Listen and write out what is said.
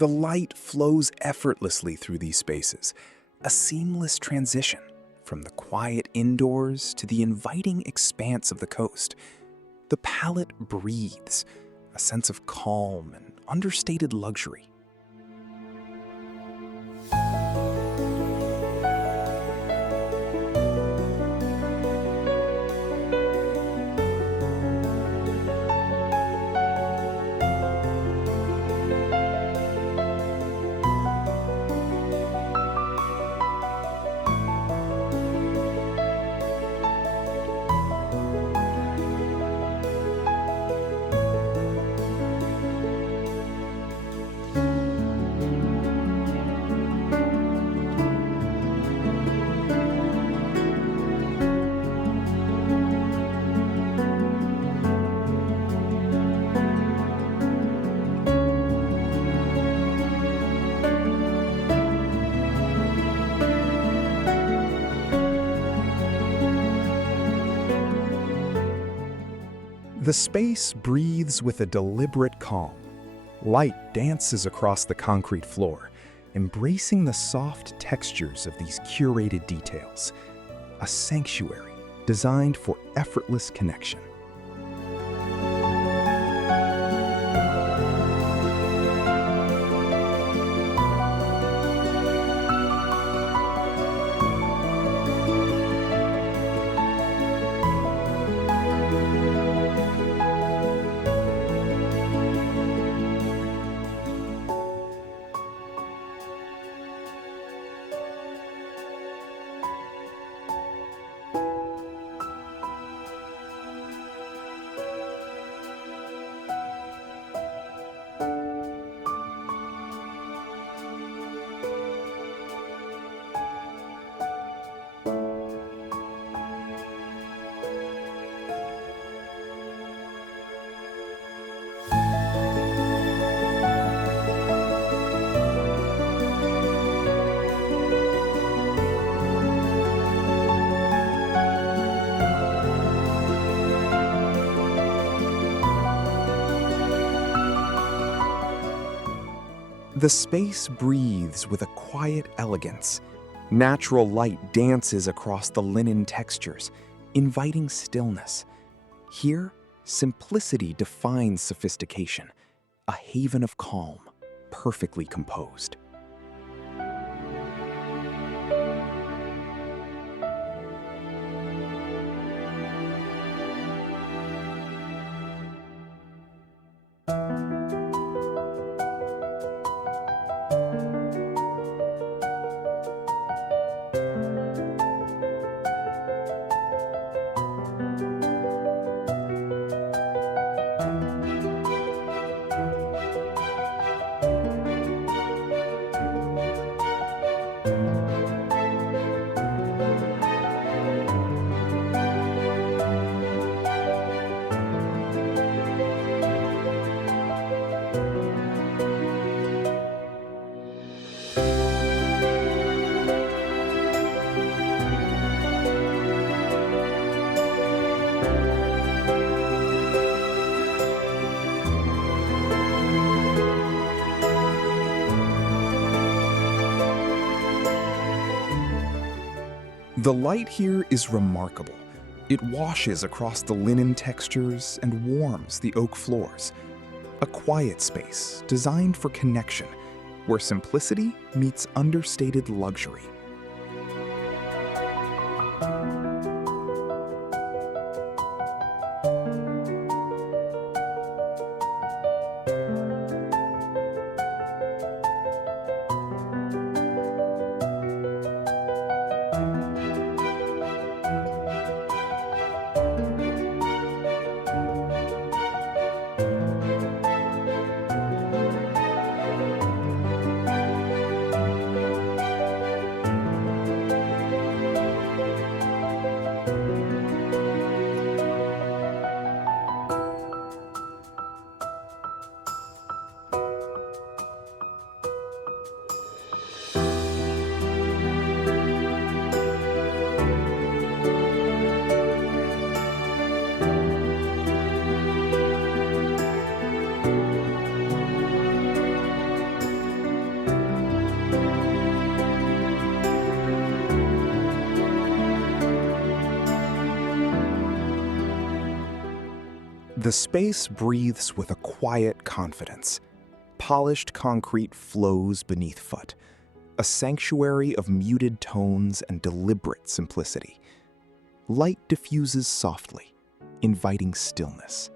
The light flows effortlessly through these spaces, a seamless transition from the quiet indoors to the inviting expanse of the coast. The palette breathes a sense of calm and understated luxury. The space breathes with a deliberate calm. Light dances across the concrete floor, embracing the soft textures of these curated details. A sanctuary designed for effortless connection. The space breathes with a quiet elegance. Natural light dances across the linen textures, inviting stillness. Here, simplicity defines sophistication, a haven of calm, perfectly composed. The light here is remarkable. It washes across the linen textures and warms the oak floors. A quiet space designed for connection, where simplicity meets understated luxury. The space breathes with a quiet confidence. Polished concrete flows beneath foot, a sanctuary of muted tones and deliberate simplicity. Light diffuses softly, inviting stillness.